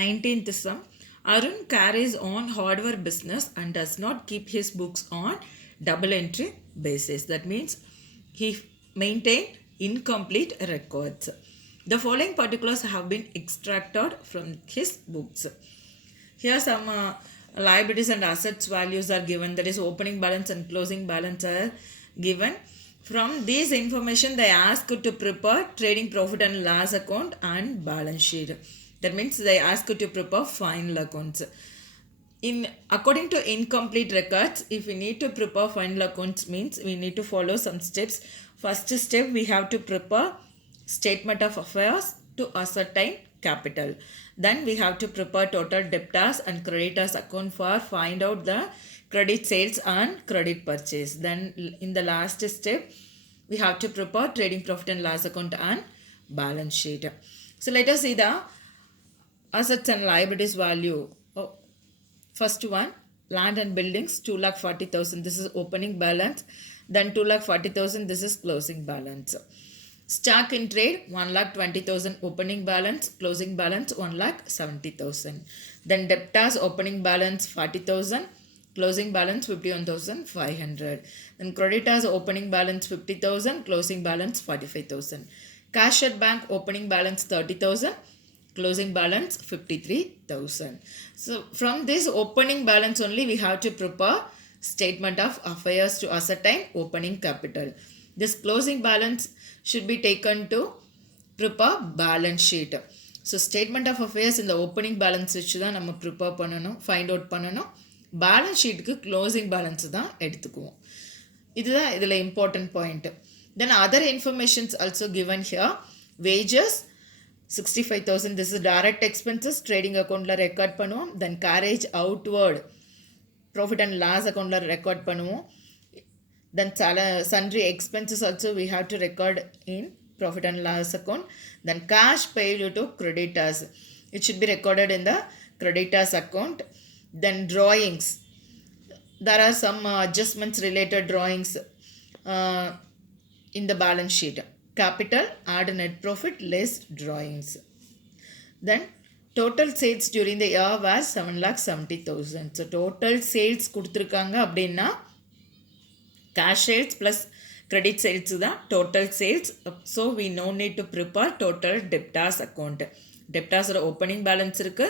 19th sum. Arun carries on hardware business and does not keep his books on double entry basis. That means he maintained incomplete records. The following particulars have been extracted from his books. Here some liabilities and assets values are given, that is opening balance and closing balance are given. From this information they ask to prepare trading profit and loss account and balance sheet. That means they ask to prepare final accounts. In according to incomplete records, if we need to prepare final accounts means we need to follow some steps. First step, we have to prepare statement of affairs to ascertain capital. Then we have to prepare total debtors and creditors account for find out the credit sales and credit purchase. Then in the last step, we have to prepare trading profit and loss account and balance sheet. So let us see the assets and liabilities value. First one, land and buildings, 2,40,000. This is opening balance. Then 2,40,000. This is closing balance. Stock in trade, 1,20,000 opening balance, closing balance 1,70,000. Then debtors opening balance 40,000, closing balance 51,500. Then creditors opening balance 50,000, closing balance 45,000. Cash at bank opening balance 30,000, closing balance 53,000. So from this opening balance only we have to prepare statement of affairs to ascertain opening capital. This closing balance should be taken to prepare balance sheet. So statement of affairs in the opening balance வச்சு தான் நம்ம prepare பண்ணணும், find out பண்ணணும். Balance ஷீட்டுக்கு closing balance தான் எடுத்துக்குவோம். இதுதான் இதில் important point. Then other informations also given here. Wages 65,000. this is direct expenses, trading accountல ரெக்கார்ட் பண்ணுவோம். then carriage outward profit and loss accountல ரெக்கார்ட் பண்ணுவோம். then sundry expenses also we have to record in profit and loss account. then cash paid to creditors, it should be recorded in the creditors account. then drawings, there are some adjustments related drawings in the balance sheet. Capital, add net profit, less drawings. Then total sales during the year was 7,70,000. So total sales கொடுத்துருக்காங்க அப்படின்னா cash sales plus credit sales தான் total sales. So we no need to prepare total debtors account. debtors opening balance இருக்கு,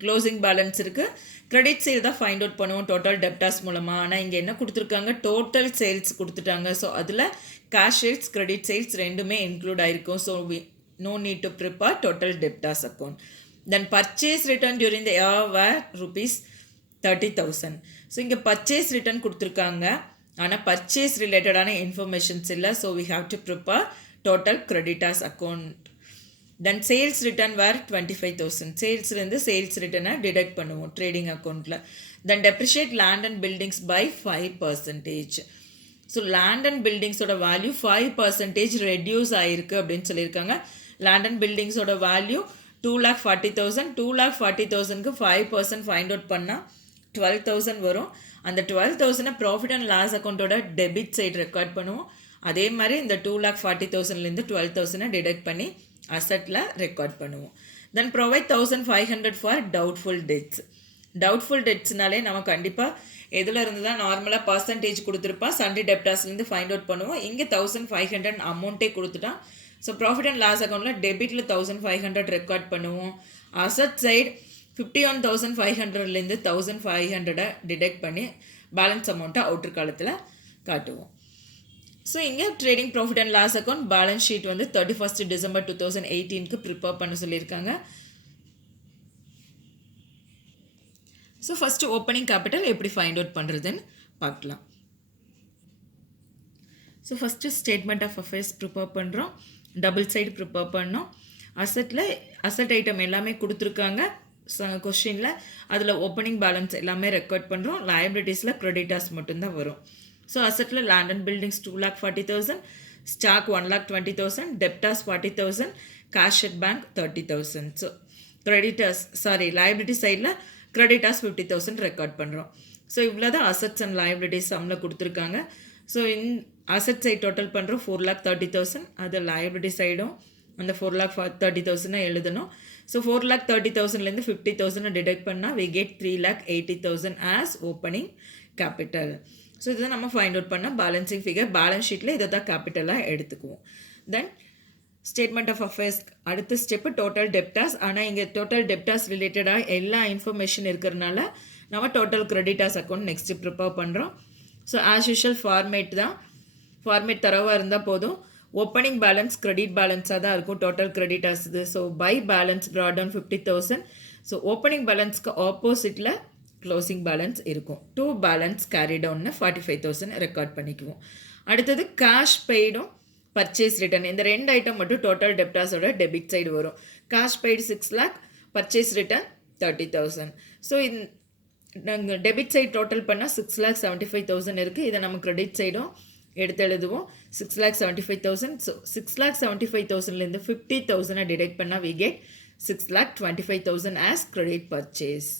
closing balance இருக்குது. Credit sale தான் find out பண்ணுவோம் total debtors மூலமாக. ஆனால் இங்கே என்ன கொடுத்துருக்காங்க, டோட்டல் சேல்ஸ் கொடுத்துட்டாங்க. ஸோ அதில் கேஷ் சேல்ஸ் கிரெடிட் சேல்ஸ் ரெண்டுமே இன்க்ளூட் ஆகிருக்கும். So we no need to prepare total debtors account. Then purchase return during the year were ₹30,000. So இங்கே பர்ச்சேஸ் ரிட்டர்ன் கொடுத்துருக்காங்க, ஆனால் பர்ச்சேஸ் ரிலேட்டடான இன்ஃபர்மேஷன்ஸ் இல்லை. So we have to prepare total creditors account. Then sales return வேர் 25,000. சேல்ஸ்லேருந்து sales ரிட்டர்னை deduct பண்ணுவோம் trading அக்கௌண்ட்டில். Then depreciate land and buildings by 5%. So land and பில்டிங்ஸோட வேல்யூ 5% ரெடியூஸ் ஆகிருக்கு அப்படின்னு சொல்லியிருக்காங்க. லேண்ட் அண்ட் பில்டிங்ஸோட வேல்யூ 2,40,000. 2,40,000க்கு 5% ஃபைண்ட் அவுட் பண்ணால் 12,000 வரும். அந்த 12,000 ப்ராஃபிட் அண்ட் லாஸ் அக்கௌண்ட்டோட டெபிட் சைடு ரெக்கார்ட் பண்ணுவோம். அதே மாதிரி இந்த 2,40,000லேருந்து 12,000 டிடெக்ட் பண்ணி அசட்டில் ரெக்கார்ட் பண்ணுவோம். Then provide 1,500 for doubtful debts. Doubtful டெட்ஸ்னாலே நம்ம கண்டிப்பாக எதில் இருந்து தான் நார்மலாக பர்சன்டேஜ் கொடுத்துருப்பா, சண்டே டெப்டாஸ்லேருந்து ஃபைண்ட் அவுட் பண்ணுவோம். இங்கே 1,500 அமௌண்ட்டே கொடுத்துட்டான். ஸோ ப்ராஃபிட் அண்ட் லாஸ் அக்கௌண்ட்டில் டெபிட்டில் 1,500 ரெக்கார்ட் பண்ணுவோம். அசட் சைடு 51,500லேருந்து 1,500 டிடெக்ட் பண்ணி பேலன்ஸ் அமௌண்ட்டை அவுட்டர் காலத்தில் காட்டுவோம். ஸோ இங்கே trading profit and loss account balance sheet வந்து 31 December 2018க்கு ப்ரிப்பேர் பண்ண சொல்லியிருக்காங்க. ஸோ ஃபஸ்ட்டு ஓப்பனிங் கேபிட்டல் எப்படி ஃபைண்ட் அவுட் பண்ணுறதுன்னு பார்க்கலாம். So first statement of affairs prepare பண்ணுறோம். டபுள் சைடு ப்ரிப்பேர் பண்ணோம். அசட் ஐட்டம் எல்லாமே கொடுத்துருக்காங்க கொஸ்டினில். அதில் ஓப்பனிங் பேலன்ஸ் எல்லாமே ரெக்கார்ட் பண்ணுறோம். லயபிலிட்டிஸில் கிரெடிட்டாஸ் மட்டும்தான் வரும். ஸோ அசட்டில் land and buildings 2,40,000, stock 1,20,000, debtors 40,000, cash at bank 30,000. So liability சைடில் கிரெடிட்டாஸ் 50,000 ரெக்கார்ட் பண்ணுறோம். ஸோ இவ்வளோ தான் அசட்ஸ் அண்ட் லயபிலிட்டிஸ் சம்மில் கொடுத்துருக்காங்க. ஸோ அசட் சைடு டோட்டல் பண்ணுறோம் 4,30,000. அது லயபிலிட்டி சைடும் அந்த 4,30,000 எழுதணும். ஸோ 4,30,000லேருந்து 50,000 டிடெக்ட் பண்ணால் we get 3,80,000 as opening capital. So இதுதான் நம்ம ஃபைண்ட் அவுட் பண்ண பேலன்சிங் ஃபிகர். பேலன்ஸ் ஷீட்டில் இதை தான் கேபிட்டலாக எடுத்துக்குவோம். தென் ஸ்டேட்மெண்ட் ஆஃப் அஃபேர்ஸ் அடுத்த ஸ்டெப்பு டோட்டல் டெப்டாஸ். ஆனால் இங்கே டோட்டல் டெப்டாஸ் ரிலேட்டடாக எல்லா இன்ஃபர்மேஷன் இருக்கிறனால நம்ம total creditors account next prepare பண்ணுறோம். ஸோ ஆஸ் யூஷுவல் ஃபார்மேட் தான். ஃபார்மேட் தரவாக இருந்தால் போதும். ஓப்பனிங் பேலன்ஸ் கிரெடிட் பேலன்ஸாக தான் இருக்கும் டோட்டல் கிரெடிட்டாஸ் இது. So by balance brought down 50,000. So opening பேலன்ஸ்க்கு ஆப்போசிட்டில் க்ளோசிங் பேலன்ஸ் இருக்கும். டூ பேலன்ஸ் கேரி டவுன்னு 45,000 ரெக்கார்ட் பண்ணிக்குவோம். அடுத்தது கேஷ் பெய்டும் பர்ச்சேஸ் ரிட்டர்ன். இந்த ரெண்டு ஐட்டம் மட்டும் டோட்டல் டெப்டாஸோட டெபிட் சைடு வரும். Cash paid 6 lakh, purchase return 30,000. So நாங்கள் டெபிட் சைடு டோட்டல் பண்ணால் 6,75,000 இருக்குது. இதை நம்ம கிரெடிட் சைடும் எடுத்து எழுதுவோம். 6,75,000. ஸோ 6,75,000லேருந்து 50,000 டிடெக்ட் பண்ணால் we get 6,25,000 as credit purchase.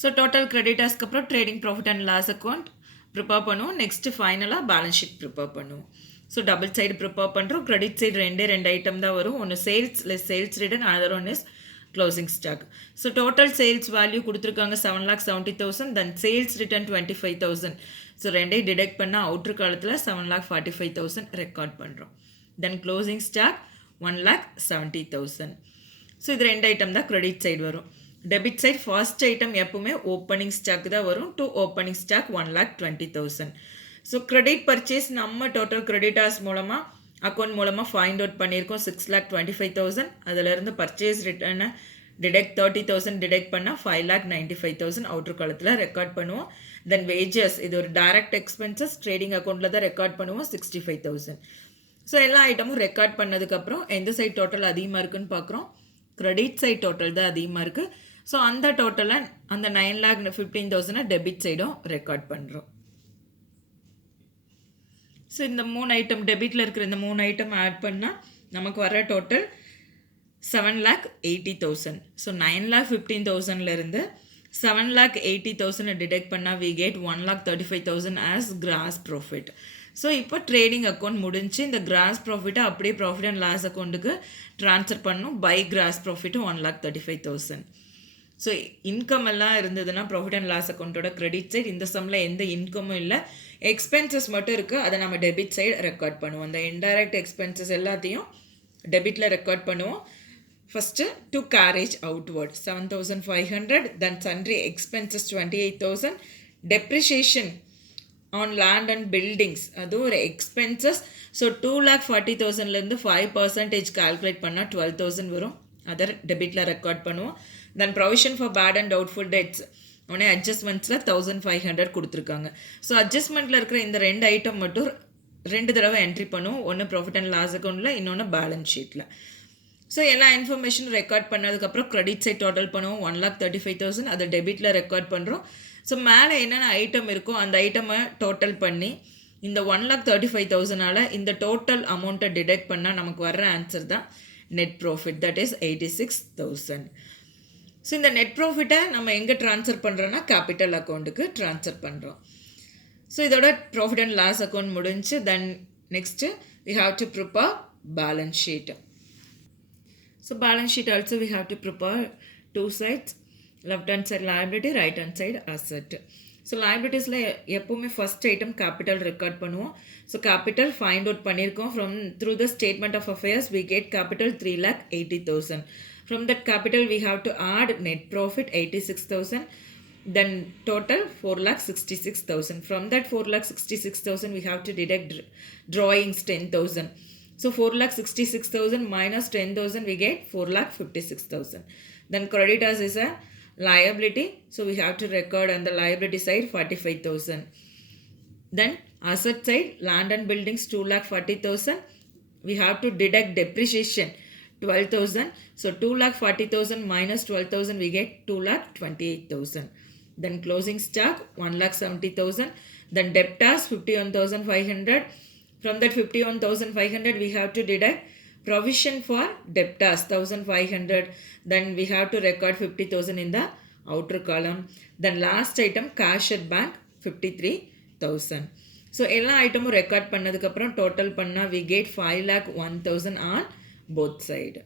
So total கிரெடிட்டாஸ்க்கு அப்புறம் trading profit and loss account prepare பண்ணுவோம். நெக்ஸ்ட்டு ஃபைனலாக பேலன்ஸ் ஷீட் ப்ரிப்பேர் பண்ணுவோம். ஸோ டபுள் சைடு ப்ரிப்பேர் பண்ணுறோம். கிரெடிட் சைடு ரெண்டு ஐட்டம் தான் வரும். ஒன்று sales less sales return, other one is closing stock. So total sales value கொடுத்துருக்காங்க 7,70,000. Then sales return 25,000. ஸோ ரெண்டையும் டிடெக்ட் பண்ணால் அவுட்ரு காலத்தில் 7,45,000 ரெக்கார்ட் பண்ணுறோம். தென் க்ளோசிங் ஸ்டாக் 1,70,000. ஸோ இது ரெண்டு ஐட்டம் தான் கிரெடிட் சைடு வரும். டெபிட் சைட் ஃபர்ஸ்ட் ஐட்டம் எப்பவுமே ஓப்பனிங் ஸ்டாக் தான் வரும். To opening stock 1,20,000. So credit purchase நம்ம டோட்டல் கிரெடிட்டாஸ் மூலமாக அக்கௌண்ட் மூலமாக ஃபைண்ட் அவுட் பண்ணியிருக்கோம் 6,25,000. அதிலிருந்து பர்ச்சேஸ் ரிட்டர்னை டிடெக்ட் 30,000 டிடெக்ட் பண்ணால் 5,95,000 அவுட்ரு காலத்தில் ரெக்கார்ட் பண்ணுவோம். தென் வேஜஸ் இது ஒரு டைரக்ட் எக்ஸ்பென்சஸ் ட்ரேடிங் அக்கௌண்ட்டில் தான் ரெக்கார்ட் பண்ணுவோம் 65,000. ஸோ எல்லா ஐட்டமும் ரெக்கார்ட் பண்ணதுக்கப்புறம் எந்த சைட் டோட்டல் அதிகமாக இருக்குன்னு பார்க்குறோம். கிரெடிட் சைட் டோட்டல் தான் அதிகமாக இருக்குது. ஸோ அந்த டோட்டலை அந்த 9,15,000 டெபிட் சைடும் ரெக்கார்ட் பண்ணுறோம். ஸோ இந்த 3 ஐட்டம் டெபிட்டில் இருக்கிற இந்த 3 ஐட்டம் ஆட் பண்ணால் நமக்கு வர டோட்டல் 7,80,000. ஸோ 9,15,000லேருந்து 7,80,000 டிடெக்ட் பண்ணால் we get 1,35,000 as gross profit. So இப்போ ட்ரேடிங் அக்கௌண்ட் முடிஞ்சு இந்த கிராஸ் ப்ராஃபிட்டை அப்படியே ப்ராஃபிட் அண்ட் லாஸ் அக்கௌண்ட்டுக்கு ட்ரான்ஸ்ஃபர் பண்ணணும். By gross profit 1,35,000. So income எல்லாம் இருந்ததுன்னா ப்ராஃபிட் அண்ட் லாஸ் அக்கௌண்ட்டோட கிரெடிட் சைடு இந்த சம்மில் எந்த இன்கமும் இல்லை, எக்ஸ்பென்சஸ் மட்டும் இருக்குது. அதை நம்ம டெபிட் சைடு ரெக்கார்ட் பண்ணுவோம். அந்த இன்டைரக்ட் எக்ஸ்பென்சஸ் எல்லாத்தையும் டெபிட்டில் ரெக்கார்ட் பண்ணுவோம். First to carriage outward 7,500. Then sundry expenses 28,000. Depreciation on land and buildings அது ஒரு எக்ஸ்பென்சஸ். ஸோ 2,40,000லேருந்து 5% கால்குலேட் பண்ணால் 12,000 வரும். அதை டெபிட்டில் ரெக்கார்ட் பண்ணுவோம். Then provision for bad and doubtful debts உடனே அட்ஜஸ்ட்மெண்ட்ஸில் 1,500 கொடுத்துருக்காங்க. ஸோ அட்ஜஸ்ட்மெண்ட்டில் இருக்கிற இந்த ரெண்டு ஐட்டம் மட்டும் 2 தடவை என்ட்ரி பண்ணுவோம். ஒன்று ப்ராஃபிட் அண்ட் லாஸ் அக்கௌண்ட்டில், இன்னொன்று பேலன்ஸ் ஷீட்டில். ஸோ எல்லா இன்ஃபர்மேஷனும் ரெக்கார்ட் பண்ணதுக்கப்புறம் கிரெடிட் சைட் டோட்டல் பண்ணுவோம் 1,35,000. அதை டெபிட்டில் ரெக்கார்ட் பண்ணுறோம். ஸோ மேலே என்னென்ன ஐட்டம் இருக்கோ அந்த ஐட்டமை டோட்டல் பண்ணி இந்த 1,35,000ஆல் இந்த டோட்டல் அமௌண்ட்டை டிடெக்ட் பண்ணால் நமக்கு வர்ற ஆன்சர் தான் net profit, that is 86,000. So இந்த நெட் ப்ராஃபிட்டை நம்ம எங்கே ட்ரான்ஸ்ஃபர் பண்ணுறோன்னா கேபிட்டல் அக்கௌண்ட்டுக்கு ட்ரான்ஸ்ஃபர் பண்ணுறோம். ஸோ இதோட ப்ராஃபிட் அண்ட் லாஸ் அக்கௌண்ட் முடிஞ்சு then next we have to prepare balance sheet. So balance sheet also we have to prepare two sides, left hand side liability, right hand side asset. So லைபிலிட்டிஸில் எப்போவுமே first item capital record பண்ணுவோம். So capital find out பண்ணியிருக்கோம். From through the statement of affairs we get capital 3,80,000. From that capital we have to add net profit 86,000. Then total 4,66,000. From that 4,66,000 we have to deduct drawings 10,000. So 4,66,000 minus 10,000 we get 4,56,000. Then creditors is a liability, so we have to record on the liability side 45,000. Then asset side land and buildings 2,40,000. We have to deduct depreciation 12,000. So 2,40,000 minus 12,000 we get 2,28,000. Then closing stock 1,70,000. Then debtors 51,500. From that 51,500 we have to deduct provision for debtors 1,500. Then we have to record 50,000 in the outer column. Then last item cash at bank 53,000. So எல்லா ஐட்டமும் record பண்ணதுக்கப்புறம் total பண்ணால் we get 5,01,000 on both side.